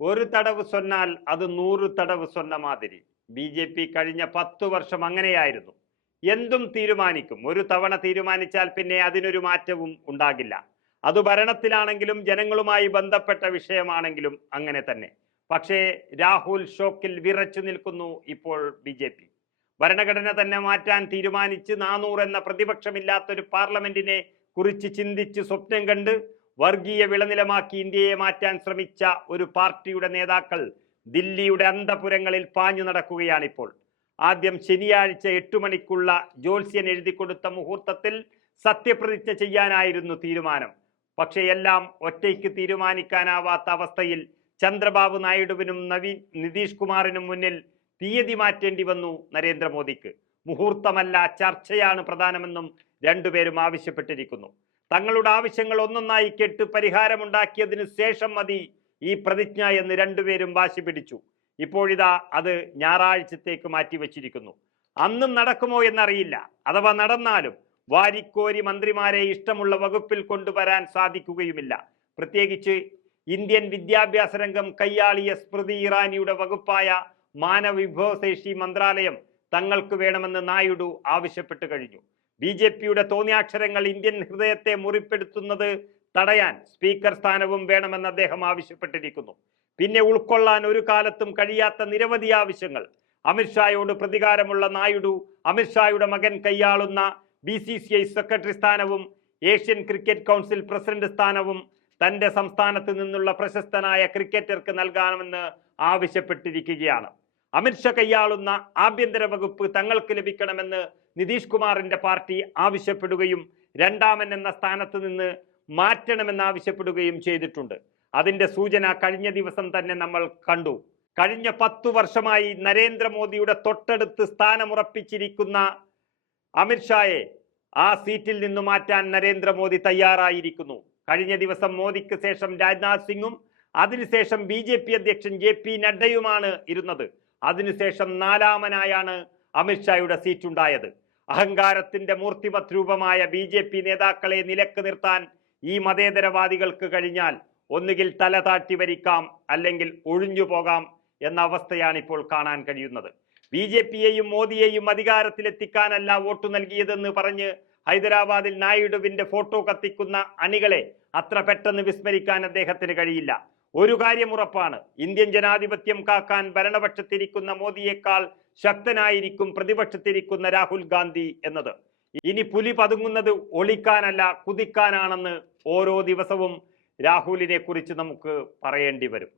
ഒരു തടവ് സ്വന്നാൽ അത് നൂറ് തടവ് സ്വന്ന മാതിരി. ബി ജെ പി കഴിഞ്ഞ പത്ത് വർഷം അങ്ങനെയായിരുന്നു. എന്തും തീരുമാനിക്കും. ഒരു തവണ തീരുമാനിച്ചാൽ പിന്നെ അതിനൊരു മാറ്റവും ഉണ്ടാകില്ല. അത് ഭരണത്തിലാണെങ്കിലും ജനങ്ങളുമായി ബന്ധപ്പെട്ട വിഷയമാണെങ്കിലും അങ്ങനെ തന്നെ. പക്ഷേ രാഹുൽ ഷോക്കിൽ വിറച്ചു നിൽക്കുന്നു ഇപ്പോൾ ബി ജെ പി. ഭരണഘടന തന്നെ മാറ്റാൻ തീരുമാനിച്ച് നാനൂറ് എന്ന പ്രതിപക്ഷമില്ലാത്തൊരു പാർലമെന്റിനെ കുറിച്ച് ചിന്തിച്ച് സ്വപ്നം കണ്ട് വർഗീയ വിളനിലമാക്കി ഇന്ത്യയെ മാറ്റാൻ ശ്രമിച്ച ഒരു പാർട്ടിയുടെ നേതാക്കൾ ദില്ലിയുടെ അന്തപുരങ്ങളിൽ പാഞ്ഞു നടക്കുകയാണിപ്പോൾ. ആദ്യം ശനിയാഴ്ച എട്ടു മണിക്കുള്ള ജോത്സ്യൻ എഴുതിക്കൊടുത്ത മുഹൂർത്തത്തിൽ സത്യപ്രതിജ്ഞ ചെയ്യാനായിരുന്നു തീരുമാനം. പക്ഷേ എല്ലാം ഒറ്റയ്ക്ക് തീരുമാനിക്കാനാവാത്ത അവസ്ഥയിൽ ചന്ദ്രബാബു നായിഡുവിനും നവീൻ നിതീഷ് കുമാറിനും മുന്നിൽ തീയതി മാറ്റേണ്ടി വന്നു നരേന്ദ്രമോദിക്ക്. മുഹൂർത്തമല്ല ചർച്ചയാണ് പ്രധാനമെന്നും രണ്ടുപേരും ആവശ്യപ്പെട്ടിരിക്കുന്നു. തങ്ങളുടെ ആവശ്യങ്ങൾ ഒന്നൊന്നായി കേട്ട് പരിഹാരമുണ്ടാക്കിയതിനു ശേഷം മതി ഈ പ്രതിജ്ഞ എന്ന് രണ്ടുപേരും വാശി പിടിച്ചു. ഇപ്പോഴിതാ അത് ഞായറാഴ്ചത്തേക്ക് മാറ്റിവെച്ചിരിക്കുന്നു. അന്നും നടക്കുമോ എന്നറിയില്ല. അഥവാ നടന്നാലും വാരിക്കോരി മന്ത്രിമാരെ ഇഷ്ടമുള്ള വകുപ്പിൽ കൊണ്ടുവരാൻ സാധിക്കുകയുമില്ല. പ്രത്യേകിച്ച് ഇന്ത്യൻ വിദ്യാഭ്യാസ രംഗം കയ്യാളിയ സ്മൃതി ഇറാനിയുടെ വകുപ്പായ മാനവവിഭവശേഷി മന്ത്രാലയം തങ്ങൾക്ക് വേണമെന്ന് നായിഡു ആവശ്യപ്പെട്ടു കഴിഞ്ഞു. ബി ജെ പിയുടെ തോന്നിയാക്ഷരങ്ങൾ ഇന്ത്യൻ ഹൃദയത്തെ മുറിപ്പെടുത്തുന്നത് തടയാൻ സ്പീക്കർ സ്ഥാനവും വേണമെന്ന് അദ്ദേഹം ആവശ്യപ്പെട്ടിരിക്കുന്നു. പിന്നെ ഉൾക്കൊള്ളാൻ ഒരു കാലത്തും കഴിയാത്ത നിരവധി ആവശ്യങ്ങൾ. അമിത്ഷായോട് പ്രതികാരമുള്ള നായിഡു അമിത്ഷായുടെ മകൻ കൈയാളുന്ന B C C I secretary സ്ഥാനവും ഏഷ്യൻ ക്രിക്കറ്റ് കൗൺസിൽ പ്രസിഡന്റ് സ്ഥാനവും തന്റെ സംസ്ഥാനത്ത് നിന്നുള്ള പ്രശസ്തനായ ക്രിക്കറ്റർക്ക് നൽകാമെന്ന് ആവശ്യപ്പെട്ടിരിക്കുകയാണ്. അമിത്ഷാ കൈയാളുന്ന ആഭ്യന്തര വകുപ്പ് തങ്ങൾക്ക് ലഭിക്കണമെന്ന് നിതീഷ് കുമാറിന്റെ പാർട്ടി ആവശ്യപ്പെടുകയും രണ്ടാമൻ എന്ന സ്ഥാനത്ത് നിന്ന് മാറ്റണമെന്നാവശ്യപ്പെടുകയും ചെയ്തിട്ടുണ്ട്. അതിന്റെ സൂചന കഴിഞ്ഞ ദിവസം തന്നെ നമ്മൾ കണ്ടു. കഴിഞ്ഞ പത്തു വർഷമായി നരേന്ദ്രമോദിയുടെ തൊട്ടടുത്ത് സ്ഥാനമുറപ്പിച്ചിരിക്കുന്ന അമിത്ഷായെ ആ സീറ്റിൽ നിന്ന് മാറ്റാൻ നരേന്ദ്രമോദി തയ്യാറായിരിക്കുന്നു. കഴിഞ്ഞ ദിവസം മോദിക്ക് ശേഷം രാജ്നാഥ് സിംഗും അതിനുശേഷം ബി ജെ പി അധ്യക്ഷൻ ജെ പി നഡ്ഡയുമാണ് ഇരുന്നത്. അതിനുശേഷം നാലാമനായാണ് അമിത്ഷായുടെ സീറ്റ് ഉണ്ടായത് അഹങ്കാരത്തിന്റെ മൂർത്തിമത് രൂപമായ ബി ജെ പി നേതാക്കളെ നിലയ്ക്ക് നിർത്താൻ ഈ മതേതരവാദികൾക്ക് കഴിഞ്ഞാൽ ഒന്നുകിൽ തല താഴ്ത്തി വരിക്കാം അല്ലെങ്കിൽ ഒഴിഞ്ഞു പോകാം എന്ന അവസ്ഥയാണ് ഇപ്പോൾ കാണാൻ കഴിയുന്നത്. ബി ജെ പിയെയും മോദിയെയും അധികാരത്തിലെത്തിക്കാനല്ല വോട്ടു നൽകിയതെന്ന് പറഞ്ഞ് ഹൈദരാബാദിൽ നായിഡുവിന്റെ ഫോട്ടോ കത്തിക്കുന്ന അണികളെ അത്ര പെട്ടെന്ന് വിസ്മരിക്കാൻ അദ്ദേഹത്തിന് കഴിയില്ല. ഒരു കാര്യം ഉറപ്പാണ് ഇന്ത്യൻ ജനാധിപത്യം കാക്കാൻ ഭരണപക്ഷത്തിരിക്കുന്ന മോദിയേക്കാൾ ശക്തനായിരിക്കും പ്രതിപക്ഷത്തിരിക്കുന്ന രാഹുൽ ഗാന്ധി എന്നത്. ഇനി പുലി പതുങ്ങുന്നത് ഒളിക്കാനല്ല കുതിക്കാനാണെന്ന് ഓരോ ദിവസവും രാഹുലിനെ കുറിച്ച് നമുക്ക് പറയേണ്ടി വരും.